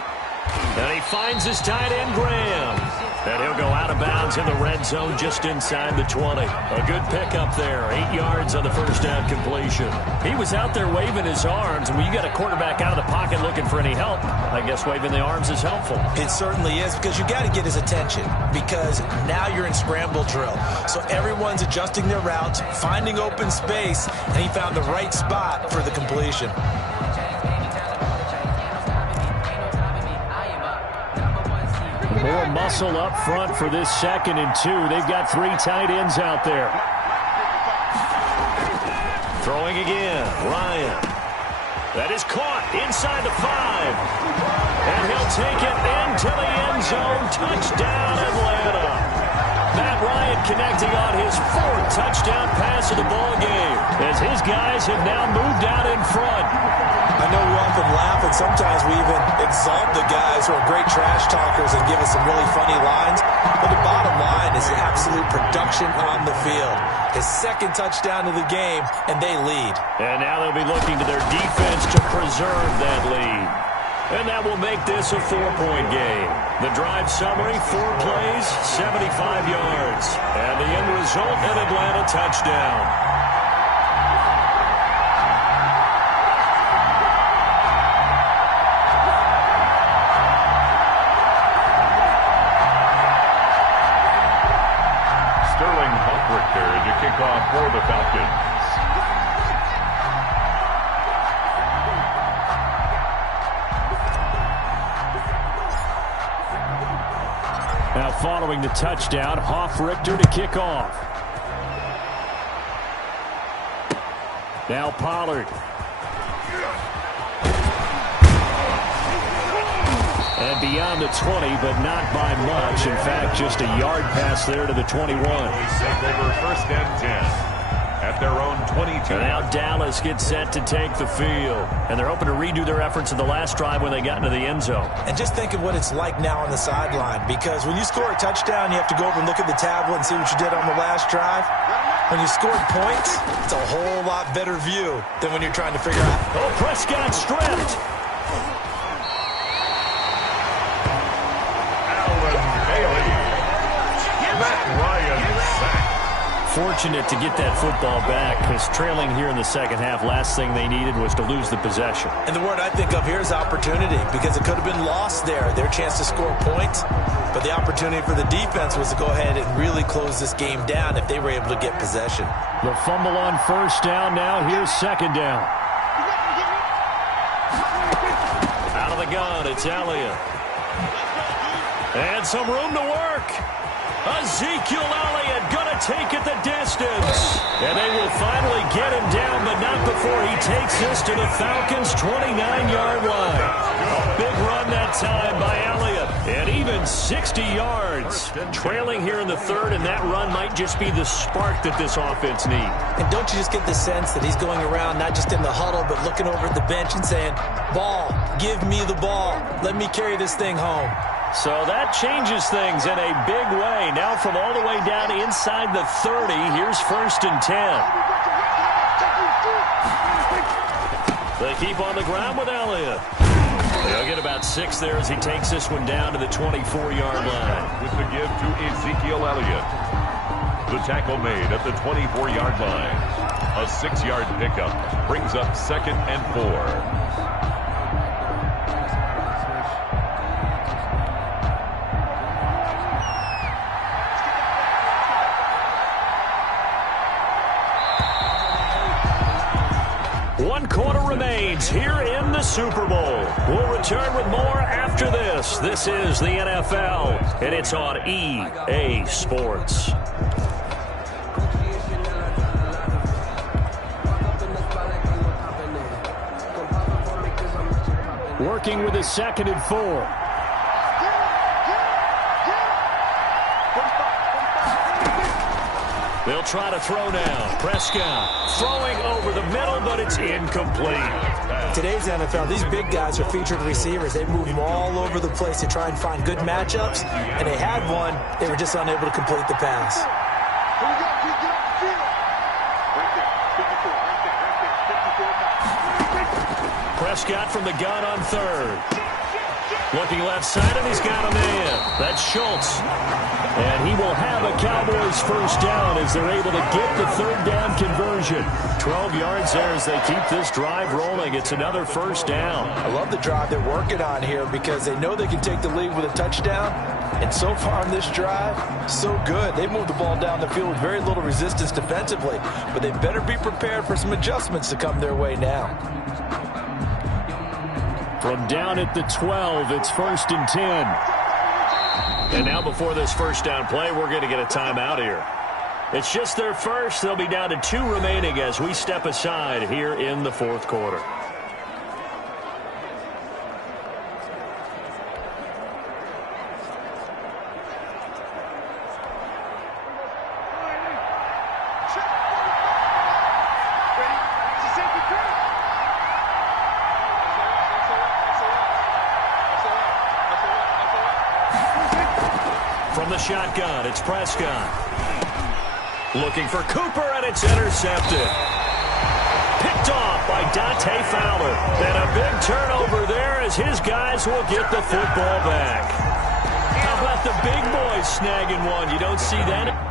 And he finds his tight end, Graham. And he'll go out of bounds in the red zone just inside the 20. A good pickup there. 8 yards on the first down completion. He was out there waving his arms, and when you got a quarterback out of the pocket looking for any help, I guess waving the arms is helpful. It certainly is, because you got to get his attention, because now you're in scramble drill. So everyone's adjusting their routes, finding open space, and he found the right spot for the completion. More muscle up front for this 2nd and 2. They've got 3 tight ends out there. Throwing again, Ryan. That is caught inside the 5. And he'll take it into the end zone. Touchdown, Atlanta. Matt Ryan connecting on his 4th touchdown pass of the ball game, as his guys have now moved out in front. I know we often laugh, and sometimes we even exalt the guys who are great trash talkers and give us some really funny lines. But the bottom line is the absolute production on the field. His 2nd touchdown of the game, and they lead. And now they'll be looking to their defense to preserve that lead. And that will make this a 4-point game. The drive summary, 4 plays, 75 yards. And the end result, an Atlanta touchdown. To kick off for the Falcons. Now following the touchdown, Richter to kick off. Now Pollard. And beyond the 20, but not by much. In fact, just a yard pass there to the 21. They take over 1st and 10 at their own 22. And now Dallas gets set to take the field. And they're hoping to redo their efforts in the last drive when they got into the end zone. And just think of what it's like now on the sideline, because when you score a touchdown, you have to go over and look at the tablet and see what you did on the last drive. When you scored points, it's a whole lot better view than when you're trying to figure out. Oh, Prescott stripped. Fortunate to get that football back, because trailing here in the 2nd half, last thing they needed was to lose the possession. And the word I think of here is opportunity, because it could have been lost there, their chance to score points. But the opportunity for the defense was to go ahead and really close this game down if they were able to get possession. The fumble on first down. Now here's 2nd down. Out of the gun, it's Elliott. And some room to work. Ezekiel Elliott going to take it the distance. And they will finally get him down, but not before he takes this to the Falcons' 29-yard line. A big run that time by Elliott. And even 60 yards. Trailing here in the 3rd, and that run might just be the spark that this offense needs. And don't you just get the sense that he's going around not just in the huddle, but looking over at the bench and saying, ball, give me the ball. Let me carry this thing home. So that changes things in a big way. Now from all the way down inside the 30, here's 1st and 10. They keep on the ground with Elliott. They'll get about 6 there as he takes this one down to the 24-yard line. With the give to Ezekiel Elliott. The tackle made at the 24-yard line. A 6-yard pickup brings up 2nd and 4. One quarter remains here in the Super Bowl. We'll return with more after this. This is the NFL, and it's on EA Sports. Working with his 2nd and 4. They'll try to throw now. Prescott throwing over the middle, but it's incomplete. Today's NFL, these big guys are featured receivers. They move them all over the place to try and find good matchups, and they had one. They were just unable to complete the pass. Prescott from the gun on 3rd. Looking left side, and he's got a man. That's Schultz. And he will have a Cowboys first down as they're able to get the 3rd down conversion. 12 yards there as they keep this drive rolling. It's another first down. I love the drive they're working on here because they know they can take the lead with a touchdown. And so far on this drive, so good. They moved the ball down the field with very little resistance defensively. But they better be prepared for some adjustments to come their way now. From down at the 12, it's 1st and 10. And now before this first down play, we're going to get a timeout here. It's just their first. They'll be down to 2 remaining as we step aside here in the 4th quarter. From the shotgun, it's Prescott. Looking for Cooper, and it's intercepted. Picked off by Dante Fowler. And a big turnover there as his guys will get the football back. How about the big boys snagging one? You don't see that.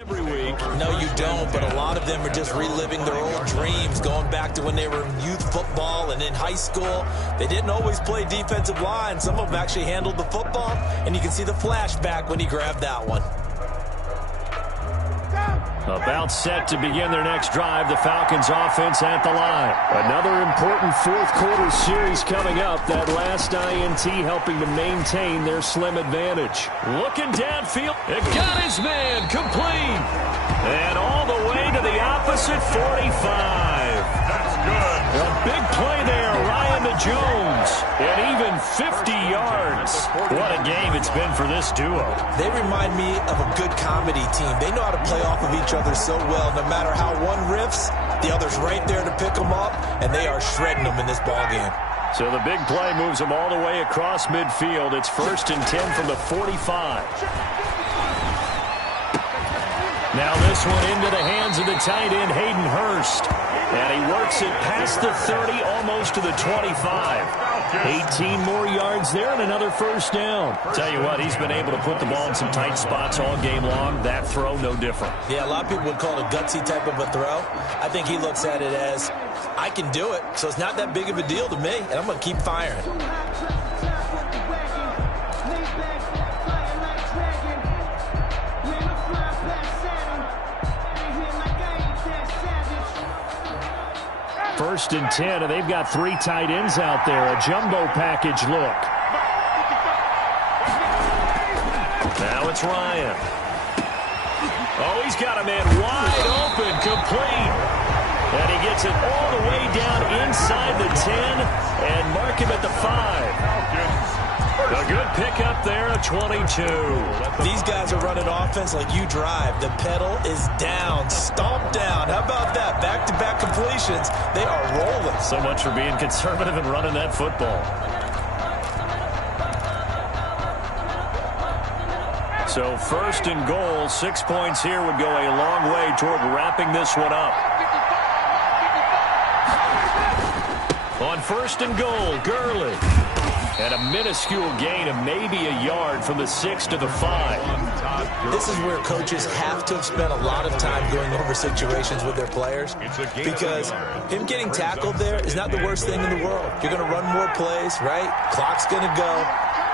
Every week. No, you don't, but a lot of them are just reliving their old dreams, going back to when they were in youth football and in high school. They didn't always play defensive line. Some of them actually handled the football, and you can see the flashback when he grabbed that one. About set to begin their next drive, the Falcons offense at the line. Another important 4th quarter series coming up. That last INT helping to maintain their slim advantage. Looking downfield. It got his man complete. And all the way to the opposite 45. That's good. A big play there, Ryan to Jones. And even 50 yards. What a game it's been for this duo. They remind me of a good comedy team. They know how to play off of each other so well. No matter how one riffs, the other's right there to pick them up, and they are shredding them in this ball game. So the big play moves them all the way across midfield. It's 1st and 10 from the 45. Now this one into the hands of the tight end, Hayden Hurst. And he works it past the 30, almost to the 25. 18 more yards there and another first down. Tell you what, he's been able to put the ball in some tight spots all game long. That throw, no different. Yeah, a lot of people would call it a gutsy type of a throw. I think he looks at it as, I can do it, so it's not that big of a deal to me, and I'm going to keep firing. First and 10, and they've got 3 tight ends out there. A jumbo package look. Now it's Ryan. Oh, he's got a man wide open, complete. And he gets it all the way down inside the 10 and mark him at the 5. A good pickup there, a 22. These guys are running offense like you drive. The pedal is down, stomp down. How about that? Back-to-back completions. They are rolling. So much for being conservative and running that football. So first and goal, 6 points here would go a long way toward wrapping this one up. On first and goal, Gurley. And a minuscule gain of maybe a yard from the 6 to the 5. This is where coaches have to have spent a lot of time going over situations with their players, because him getting tackled there is not the worst thing in the world. You're going to run more plays, right? Clock's going to go.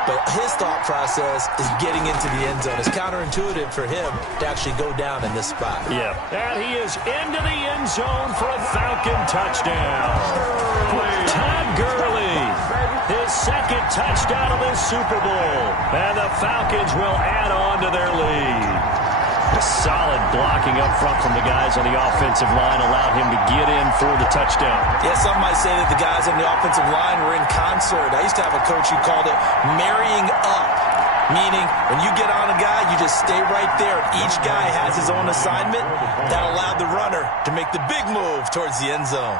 But his thought process is getting into the end zone. It's counterintuitive for him to actually go down in this spot. Yeah. And he is into the end zone for a Falcon touchdown. Todd Gurley, his second touchdown of this Super Bowl. And the Falcons will add on to their lead. A solid blocking up front from the guys on the offensive line allowed him to get in for the touchdown. Yeah, some might say that the guys on the offensive line were in concert. I used to have a coach who called it marrying up, meaning when you get on a guy, you just stay right there. Each guy has his own assignment. That allowed the runner to make the big move towards the end zone.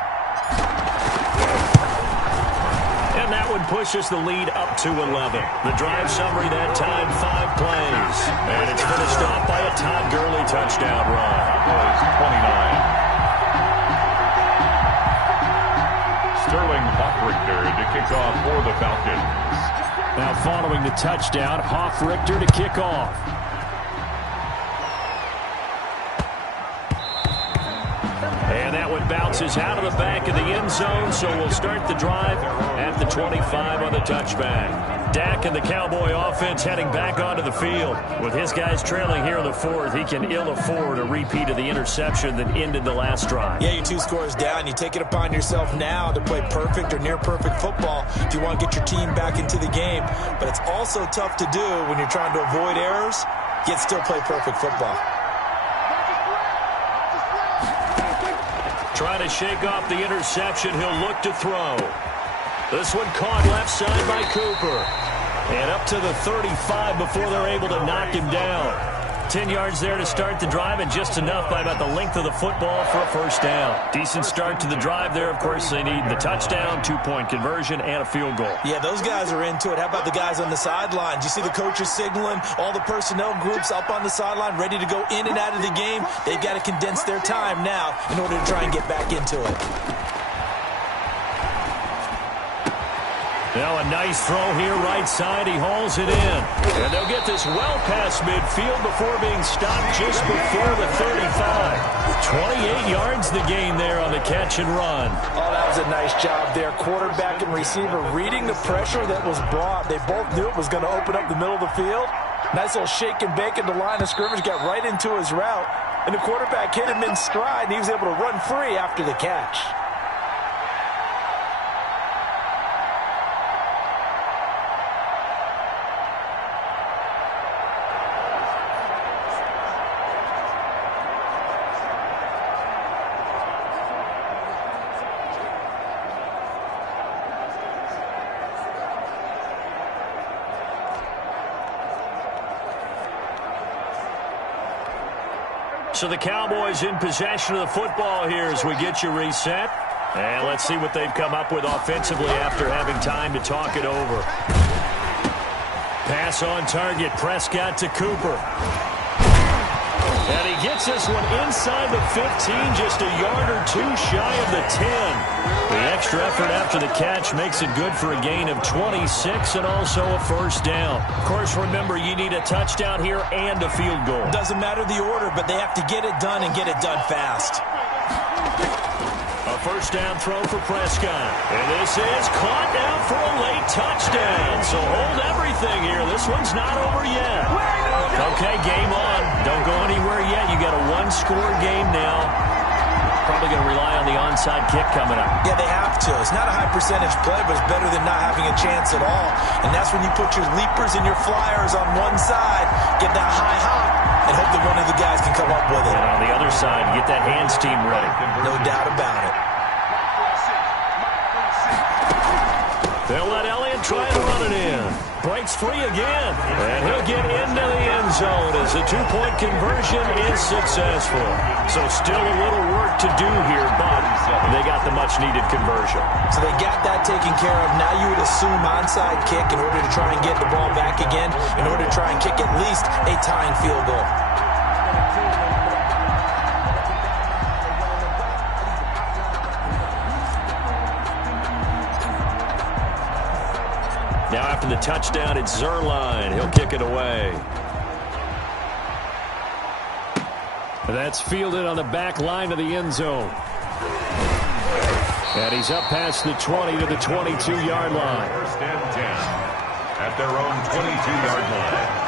And that would push us the lead up to 11. The drive summary that time, 5 plays. And it's finished off by a Todd Gurley touchdown run. That was 29. Sterling Hoffrichter to kick off for the Falcons. Now following the touchdown, Hoffrichter to kick off. And that one bounces out of the back of the end zone, so we'll start the drive at the 25 on the touchback. Dak and the Cowboy offense heading back onto the field. With his guys trailing here in the 4th, he can ill afford a repeat of the interception that ended the last drive. Yeah, you're 2 scores down. You take it upon yourself now to play perfect or near-perfect football if you want to get your team back into the game. But it's also tough to do when you're trying to avoid errors, yet still play perfect football. Trying to shake off the interception, he'll look to throw. This one caught left side by Cooper. And up to the 35 before they're able to knock him down. 10 yards there to start the drive, and just enough by about the length of the football for a first down. Decent start to the drive there. Of course, they need the touchdown, 2-point conversion, and a field goal. Yeah, those guys are into it. How about the guys on the sidelines? You see the coaches signaling, all the personnel groups up on the sideline ready to go in and out of the game. They've got to condense their time now in order to try and get back into it. Now a nice throw here right side. He hauls it in. And they'll get this well past midfield before being stopped just before the 35. 28 yards the gain there on the catch and run. Oh, that was a nice job there. Quarterback and receiver reading the pressure that was brought. They both knew it was going to open up the middle of the field. Nice little shake and bake at the line of scrimmage. Got right into his route. And the quarterback hit him in stride, and he was able to run free after the catch. So the Cowboys in possession of the football here as we get you reset. And let's see what they've come up with offensively after having time to talk it over. Pass on target. Prescott to Cooper. And he gets this one inside the 15, just a yard or two shy of the 10. The extra effort after the catch makes it good for a gain of 26 and also a first down. Of course, remember, you need a touchdown here and a field goal. Doesn't matter the order, but they have to get it done and get it done fast. A first down throw for Prescott. And this is caught down for a late touchdown. So hold everything here. This one's not over yet. Okay, game on. Don't go anywhere yet. You got a one-score game now. Probably going to rely on the onside kick coming up. Yeah, they have to. It's not a high percentage play, but it's better than not having a chance at all. And that's when you put your leapers and your flyers on one side, get that high hop, and hope that one of the guys can come up with it. And on the other side, get that hands team ready. No doubt about it. They'll let Elliott try to run it in. Breaks free again. And he'll get into the end zone as the two-point conversion is successful. So still a little work to do here, but they got the much-needed conversion. So they got that taken care of. Now you would assume onside kick in order to try and get the ball back again, in order to try and kick at least a tying field goal. Now after the touchdown, it's Zerline. He'll kick it away. That's fielded on the back line of the end zone. And he's up past the 20 to the 22-yard line. First and 10 at their own 22-yard line.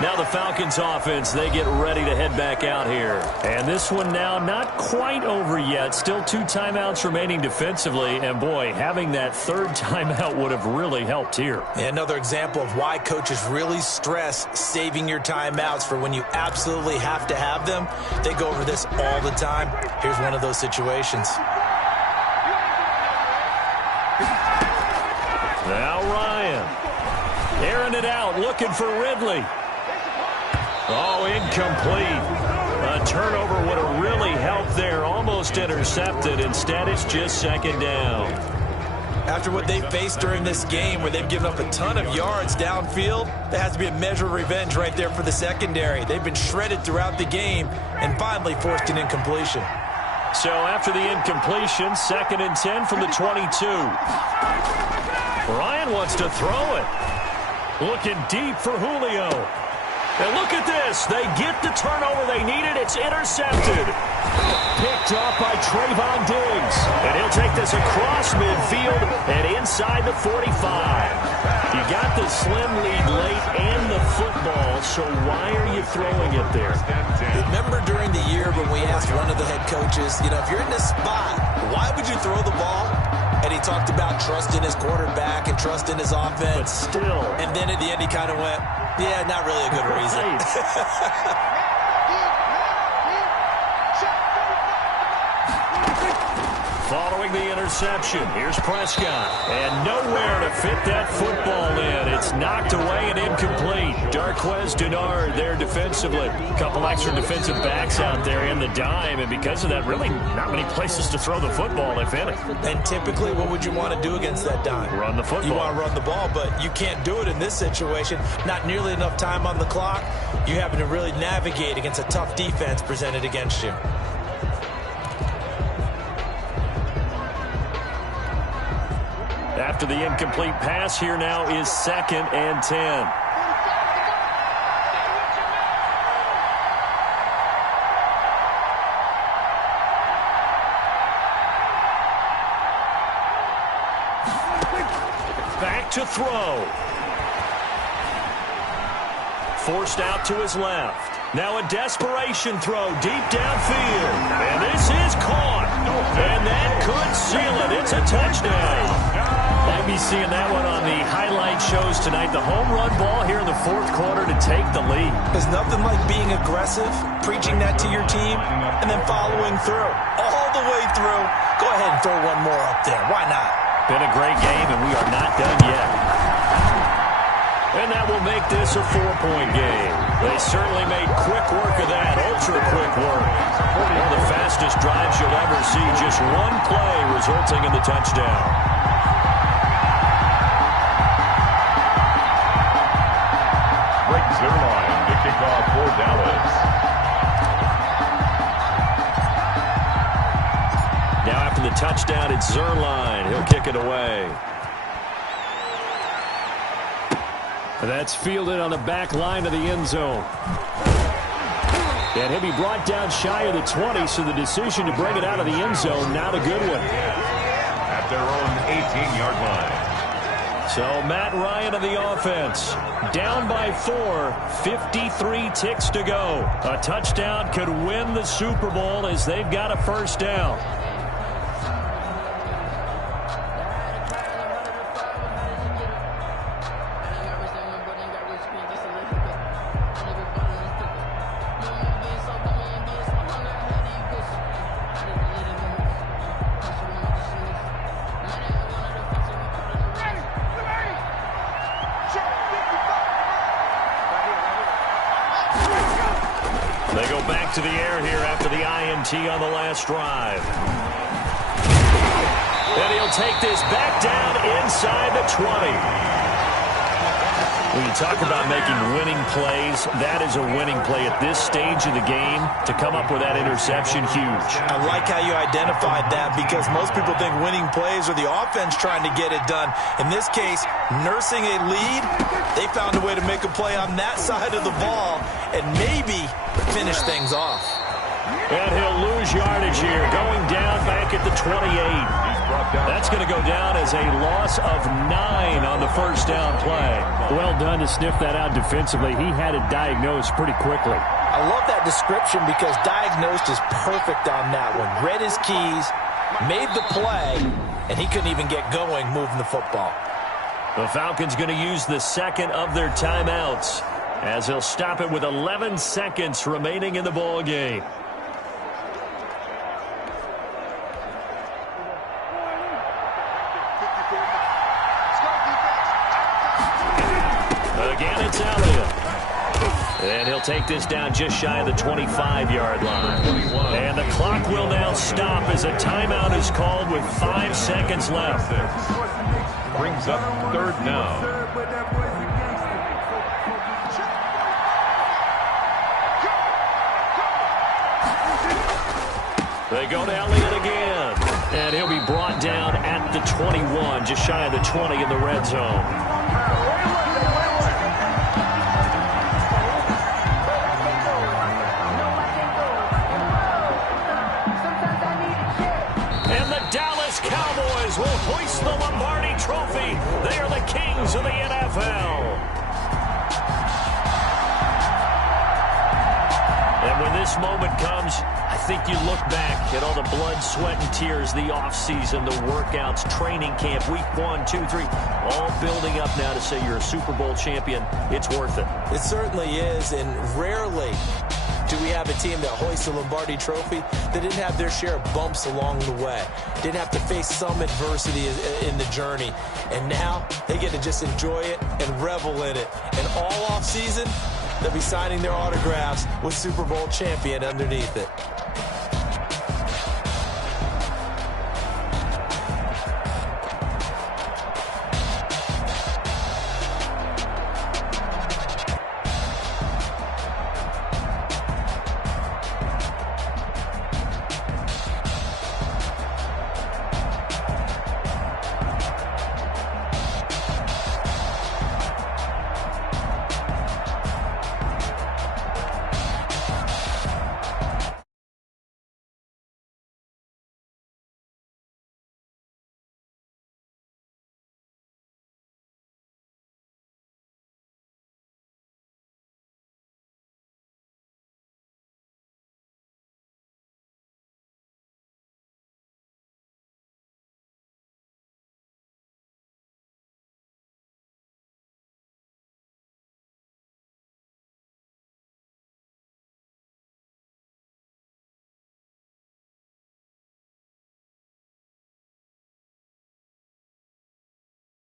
Now the Falcons offense, they get ready to head back out here. And this one now not quite over yet. Still 2 timeouts remaining defensively. And boy, having that third timeout would have really helped here. Another example of why coaches really stress saving your timeouts for when you absolutely have to have them. They go over this all the time. Here's one of those situations. Now Ryan. Airing it out, looking for Ridley. Oh, incomplete. A turnover would have really helped there. Almost intercepted. Instead, it's just second down. After what they faced during this game where they've given up a ton of yards downfield, there has to be a measure of revenge right there for the secondary. They've been shredded throughout the game and finally forced an incompletion. So after the incompletion, 2nd and 10 from the 22. Ryan wants to throw it. Looking deep for Julio. And look at this. They get the turnover they needed. It's intercepted. Picked off by Trayvon Diggs. And he'll take this across midfield and inside the 45. You got the slim lead late and the football, so why are you throwing it there? Remember during the year when we asked one of the head coaches, you know, if you're in this spot, why would you throw the ball? And he talked about trusting his quarterback and trusting his offense. But still. And then at the end he kind of went, yeah, not really a good reason. Following the interception, here's Prescott. And nowhere to fit that football in. It's knocked away and incomplete. Darquez Denard there defensively. A couple extra defensive backs out there in the dime. And because of that, really not many places to throw the football, if any. And typically, what would you want to do against that dime? Run the football. You want to run the ball, but you can't do it in this situation. Not nearly enough time on the clock. You having to really navigate against a tough defense presented against you. After the incomplete pass, here now is 2nd and 10. Back to throw. Forced out to his left. Now a desperation throw deep downfield. And this is caught. And that could seal it. It's a touchdown. Might be seeing that one on the highlight shows tonight. The home run ball here in the 4th quarter to take the lead. There's nothing like being aggressive, preaching that to your team, and then following through. All the way through. Go ahead and throw one more up there. Why not? Been a great game, and we are not done yet. And that will make this a 4-point game. They certainly made quick work of that, ultra-quick work. One of the fastest drives you'll ever see, just one play resulting in the touchdown. Zerline to kick off for Dallas. Now after the touchdown, it's Zerline. He'll kick it away. That's fielded on the back line of the end zone. And he'll be brought down shy of the 20, so the decision to bring it out of the end zone, not a good one. At their own 18-yard line. So Matt Ryan of the offense, down by 4, 53 ticks to go. A touchdown could win the Super Bowl as they've got a first down. They go back to the air here after the INT on the last drive. And he'll take this back down inside the 20. When you talk about making winning plays, that is a winning play at this stage of the game. To come up with that interception, huge. I like how you identified that because most people think winning plays are the offense trying to get it done. In this case, nursing a lead, they found a way to make a play on that side of the ball and maybe finish things off. And he'll lose yardage here, going down back at the 28. That's going to go down as a loss of 9 on the first down play. Well done to sniff that out defensively. He had it diagnosed pretty quickly. I love that description because diagnosed is perfect on that one. Read his keys, made the play, and he couldn't even get going moving the football. The Falcons going to use the second of their timeouts as he'll stop it with 11 seconds remaining in the ball game. Again, it's Elliott. And he'll take this down just shy of the 25-yard line. And the clock will now stop as a timeout is called with 5 seconds left. Brings up third down. They go to Elliott again. And he'll be brought down at the 21, just shy of the 20 in the red zone. Cowboys will hoist the Lombardi Trophy. They are the kings of the NFL. And when this moment comes, I think you look back at all the blood, sweat, and tears, the offseason, the workouts, training camp, week 1, 2, 3, all building up now to say you're a Super Bowl champion. It's worth it. It certainly is, and rarely do we have a team that hoists the Lombardi Trophy that didn't have their share of bumps along the way, didn't have to face some adversity in the journey, and now they get to just enjoy it and revel in it. And all off season, they'll be signing their autographs with Super Bowl champion underneath it.